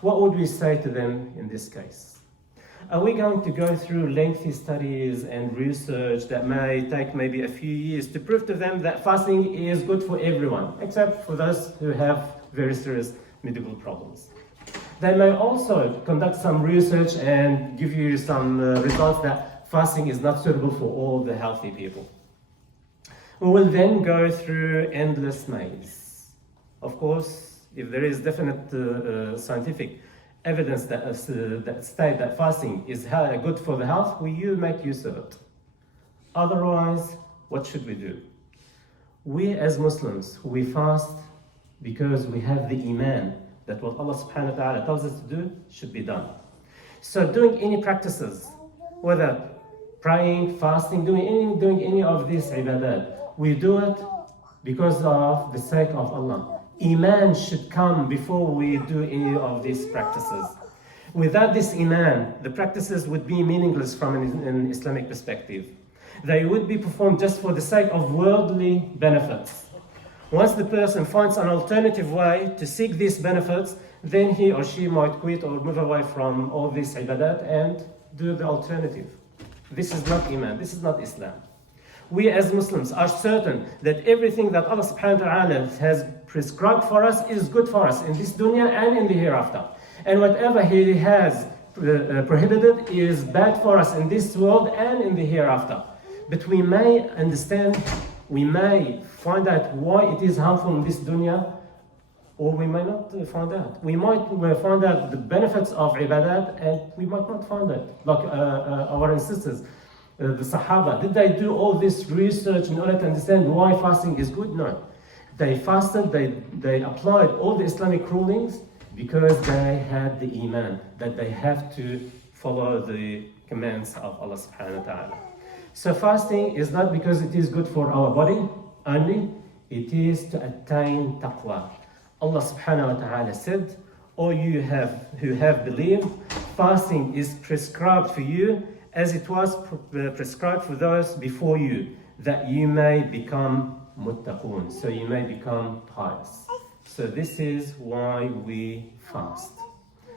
What would we say to them in this case? Are we going to go through lengthy studies and research that may take maybe a few years to prove to them that fasting is good for everyone, except for those who have very serious medical problems? They may also conduct some research and give you some results that fasting is not suitable for all the healthy people. We will then go through endless maze. Of course, if there is definite scientific evidence that state that fasting is good for the health, we make use of it. Otherwise, what should we do? We as Muslims, we fast because we have the iman that what Allah subhanahu wa ta'ala tells us to do should be done. So doing any practices, whether praying, fasting, doing any of these ibadat, we do it because of the sake of Allah. Iman should come before we do any of these practices. Without this iman, the practices would be meaningless from an Islamic perspective. They would be performed just for the sake of worldly benefits. Once the person finds an alternative way to seek these benefits, then he or she might quit or move away from all this ibadat and do the alternative. This is not iman, this is not Islam. We as Muslims are certain that everything that Allah subhanahu wa ta'ala has prescribed for us is good for us in this dunya and in the hereafter. And whatever He has prohibited is bad for us in this world and in the hereafter. But we may understand, we may find out why it is harmful in this dunya, or we may not find out. We might find out the benefits of ibadat, and we might not find it. Like our ancestors, the Sahaba, did they do all this research in order to understand why fasting is good? No. They fasted, they applied all the Islamic rulings because they had the iman, that they have to follow the commands of Allah subhanahu wa ta'ala. So fasting is not because it is good for our body only, it is to attain taqwa. Allah subhanahu wa ta'ala said, "O you who have believed, fasting is prescribed for you as it was prescribed for those before you, that you may become muttaqun," so you may become pious. So this is why we fast.